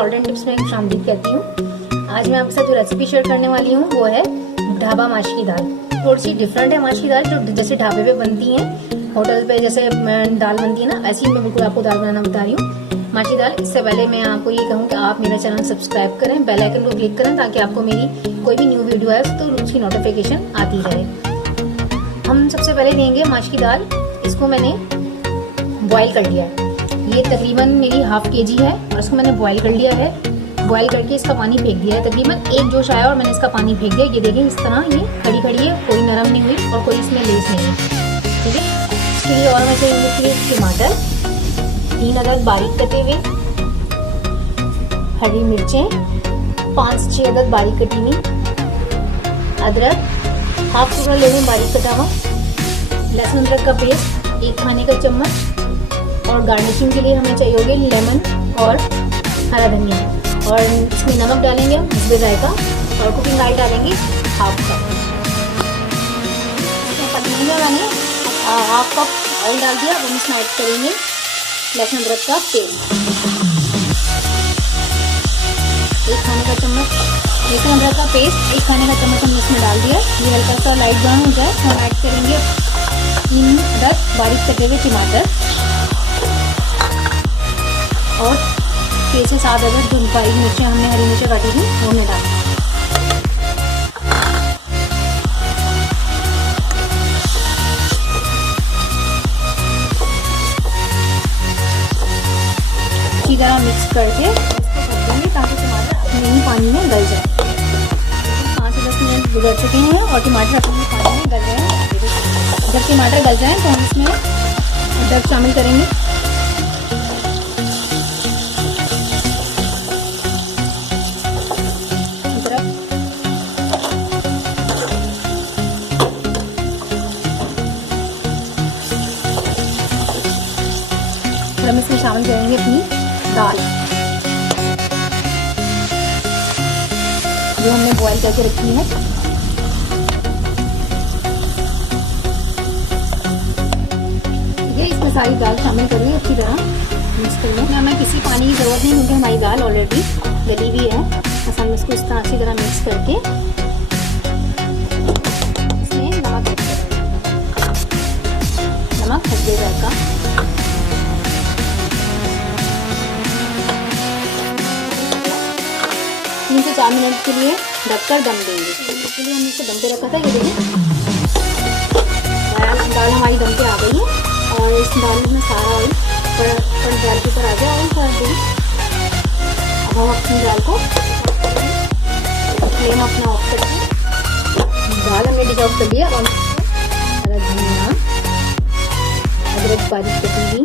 Salt and tips में शामदीद कहती हूँ। आज मैं आपके साथ जो रेसिपी शेयर करने वाली हूँ वो है ढाबा माश की दाल। थोड़ी सी डिफरेंट है माश की दाल, जो जैसे ढाबे पे बनती है, होटल पे जैसे दाल बनती है ना, ऐसी मैं बिल्कुल आपको दाल बनाना बता रही हूँ माश की दाल। इससे पहले मैं आपको ये कहूँ कि आप मेरा चैनल सब्सक्राइब करें, बेल आइकन को क्लिक करें ताकि आपको मेरी कोई भी न्यू वीडियो है तो उसकी नोटिफिकेशन आती रहे। हम सबसे पहले लेंगे माश की दाल। इसको मैंने बॉईल कर लिया है। ये तकरीबन मेरी ½ kg है और इसको मैंने बॉईल कर लिया है। बॉईल करके इसका पानी फेंक दिया है। तकरीबन एक जोश आया और मैंने इसका पानी फेंक दिया। ये देखें, इस तरह ये खड़ी खड़ी है, कोई नरम नहीं हुई और कोई इसमें लेस नहीं है। ठीक है, इसके लिए और मैं चाहिए टमाटर 3 अदद बारीक कटे हुए, हरी मिर्चें 5-6 अदद बारीक कटी हुई, अदरक ½ टुकड़ा ले लें बारीक कटा हुआ, लहसुन अदरक का पेस्ट 1 खाने का चम्मच, और गार्निशिंग के लिए हमें चाहिए होगी लेमन और हरा धनिया, और इसमें नमक डालेंगे हम इसमें जायका, और कुकिंग ऑयल डालेंगे ½ कप। पतीले मैंने ½ कप ऑयल डाल दिया। अब हम इसमें ऐड करेंगे लहसुन अदरक का पेस्ट 1 खाने का चम्मच। लहसुन अदरक का पेस्ट 1 खाने का चम्मच हमने इसमें डाल दिया। ये हल्का सा लाइट ब्राउन हो जाए तो हम ऐड करेंगे 3 अदद बारीक कटे हुए टमाटर और 6 से 7 अदद जो बारीक मिर्चें हमने हरी मिर्चें काटी थी वो हमने डाली। अच्छी तरह मिक्स करके इसको ढक देंगे ताकि टमाटर अपने ही पानी में गल जाए। 5 से 10 मिनट गुजर चुके हैं और टमाटर अपने पानी में गल गए हैं। जब टमाटर गल जाए तो हम इसमें अदरक शामिल करेंगे। हम इसमें शामिल करेंगे अपनी दाल जो हमने बॉईल करके रखी है। ये इसमें सारी दाल शामिल करिए, अच्छी तरह मिक्स कर लें। हमें किसी पानी की जरूरत नहीं क्योंकि हमारी दाल ऑलरेडी गली हुई है। बस हम इसको इस तरह अच्छी तरह मिक्स करके इसमें नमक ऐड करेंगे। नमक हल्दी जायका, तीन से 4 मिनट के लिए ढककर दम देंगे। इसके लिए हमने इसे दम पे रखा था। ये देखिए दाल हमारी दम पे आ गई है और इस दाल में सारा ऑयल दाल के ऊपर आ गया। ऑयल कर देंगे। अब हम अपनी दाल को फ्लेम अपना ऑफ करके दाल हमने डिश ऑफ कर दिया और हरा धनिया, अदरक बारीक कटी हुई,